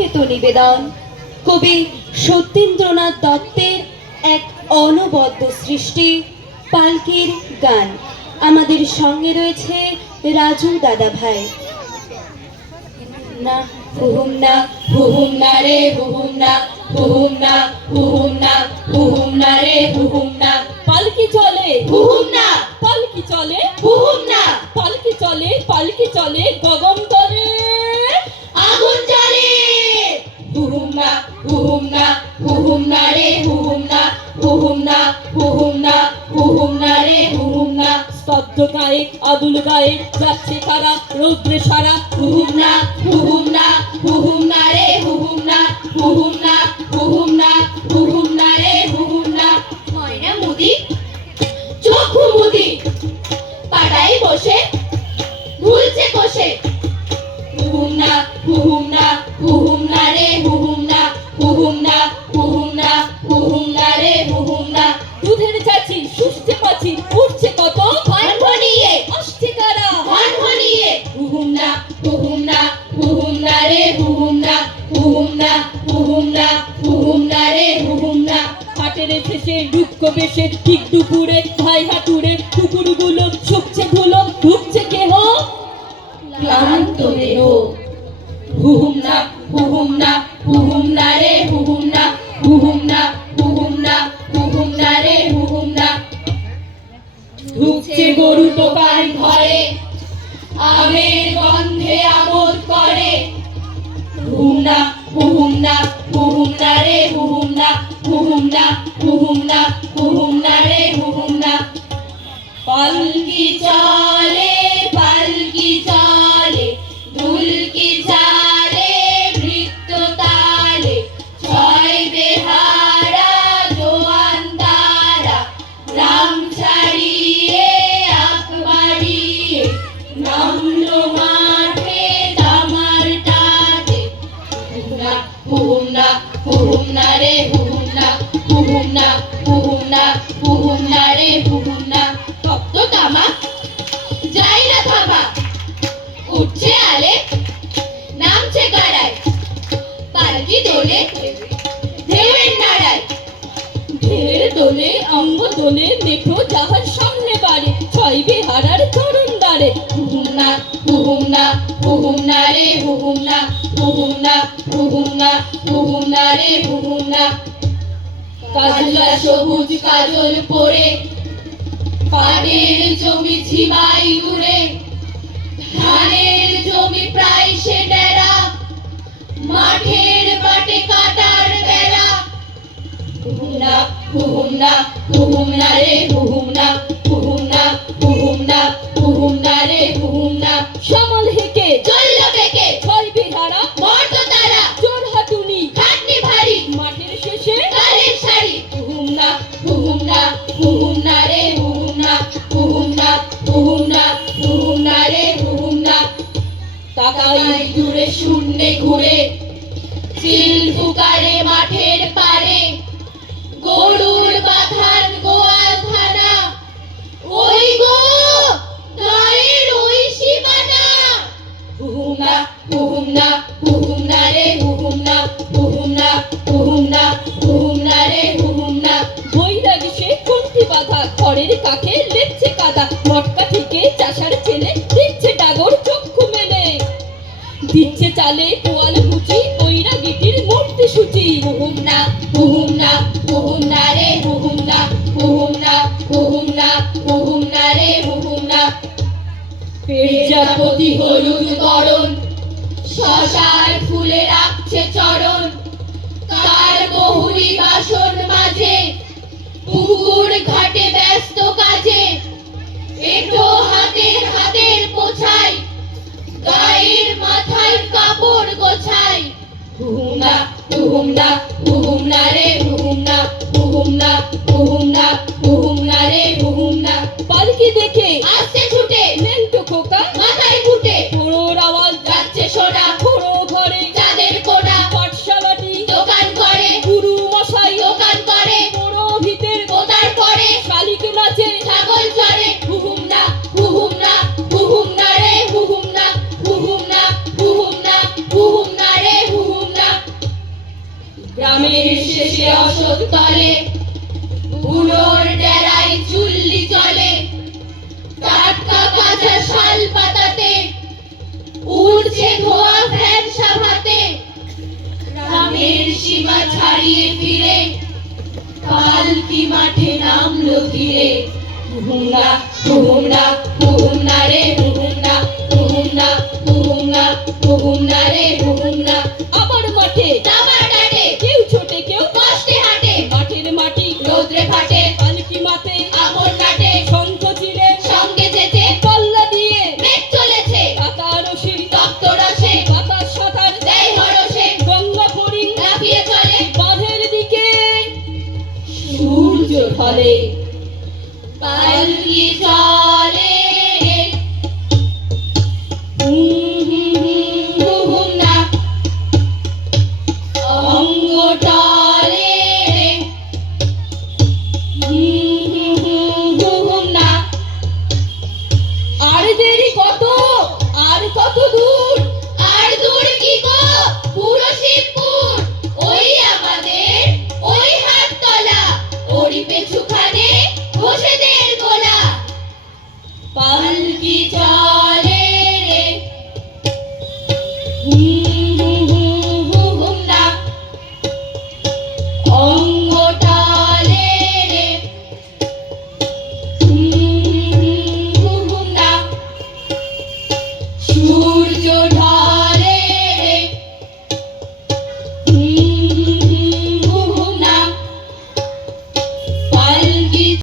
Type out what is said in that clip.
সমবেত নিবেদন কবি সত্যেন্দ্রনাথ দত্তের এক অনবদ্য সৃষ্টি পালকির গান। আমাদের সঙ্গে রয়েছে রাজু দাদা ভাই। না হুহুম না হুহুম না রে হুহুম না হুহুম না হুহুম না হুহুম না রে হুহুম না। পালকি চলে হুহুম না পালকি চলে হুহুম না পালকি চলে গগন তলে আগুন জ্বলে। হুহুম না হুহুম না হুহুম না রে হুহুম না হুহুম না হুহুম না হুহুম না রে হুহুম না। স্তব্ধ গায়ে আবুল গায়ে যাচ্ছে কারা রৌদ্রে সারা হুহুম না হুহুম না হুহুম না রে হুহুম না হুহুম না হুহুম না হুহুম না রে হুহুম না। ময়না মুদি চক্ষু মুদি পাড়ায় বসে ভুলছে কষে। হুহুম না হুহুম না হুহুম না রে হুহুম না হুহুম না হুহুম না হুহুম না রে হুহুম না। দুধের চাচি সুস্থে পাচি উঠছে কত ভনভনিয়ে আসছে কারা ভনভনিয়ে। হুহুম না হুহুম না হুহুম না রে হুহুম না হুহুম না হুহুম না হুহুম না রে হুহুম না। হাটের শেষে দুঃখ বেশে ঠিক দুপুরে ভাই হাতুড়ে কুকুরগুলো শুকছে ধুলো ঢুকছে কেহ ক্লান্ত দেহ। হুহুম না হুহুম না হুহুম না রে হুহুম না হুহুম না হুহুম না হুহুম না রে হুহুম না। ঢুকছে গরু টোকার ঘরে আমের গন্ধে আমোদ করে। হুহুম না হুহুম না হুহুম না রে হুহুম না হুহুম না হুহুম না হুহুম না রে হুহুম না। পালকি চলে পালকি চলে দুলকি চালে বৃত্ত তালে ছয় বেহারা জোয়ান তারা গ্রাম ছাড়িয়ে আখ বাড়িয়ে নামলো মাঠে তামার টাতে। হুহুম না হুহুম না রে হুহুম না হুহুম না হুহুম না হুহুম না রে হুহুম না। তপ্ত তামা যাই না থামা উঠছে আলে নামছে গাড়ায় পালকি দোলে ঢেউয়ের নাড়ায়। ঢের দোলে অঙ্গ দোলে মেঠো যাহার সামনে বাড়ে ছয় বেহারার চরণ দ্বারে হুহুম না হুহুম না হুহুম না রে হুহুম না হুহুম না হুহুম না হুহুম না রে হুহুম না। কাজলা সবুজ কাজল পরে পাটের জমি ঝিমাই উড়ে ধানের জমি প্রায় সে ডেরা মাঠের বাটে কাটার বেড়া। হুহুম না হুহুম না হুহুম না রে হুহুম না হুহুম না হুহুম না হুহুম না রে হুহুম না। সামাল হেঁকে চলল বেকে ছয় বেহারা মর্দ তারা চোর হাতুনি খাটনি ভারী মাঠের শেষে কালের শাড়ি। হুহুম না হুহুম না হুহুম না রে হুহুম না হুহুম না হুহুম না হুহুম না রে হুহুম না। তাকাই দূরে শূন্যে ঘুরে চিল ফুকারে মাঠের পারে গরুর বাথান গোয়াল খানা ওই গো গায়ের ওই সীমানা। হুহুম না হুহুম না হুহুম না রে হুহুম না হুহুম না হুহুম না হুহুম না রে হুহুম না। বৈরাগ সে কোনটি বাধা ঘরের কাকে লেপছে কাদা মটকা থেকে চাষার ছেলে দিচ্ছে ডাগর চক্ষু মেলে দিচ্ছে চালে পোয়াল কুচি বৈরাগীটির মূর্তি সূচি হুহুম না হুহুম না হুহুম না রে হুহুম না হুহুম না হুহুম না হুহুম না রে হুহুম না। পেরজাপতি হলুদ বরণ শশার ফুলে রাখছে চরণ কার বহুরি বাসন মাঝে পুকুর ঘাটে ব্যস্ত কাজে এটো হাতের পোছাই গায়ের মাথায় কাপড় গোছাই। হুহুম না হুহুম না হুহুম না রে হুহুম না হুহুম না হুহুম না হুহুম না রে হুহুম না। পালকি দেখে আসছে ছুটে লেংটো খোকা মাথায় ফুটে পোড়োর আওয়াজ যাচ্ছে সোনা পোড়ো ঘরে গ্রামের শেষে অসতলে বুনোর ডেরায় চুল্লি চলে, টাটকা কাঁচা শাল পাতাতে উড়ছে ধোয়া ফ্যান সাভাতে। গ্রামের সীমা ছাড়িয়ে ফিরে পালকি মাঠে নামলো ধীরে। হুহুমনা হুহুমনা হুহুমনা রে হুহুমনা হুহুমনা হুহুমনা হুহুমনা রে হুহুমনা।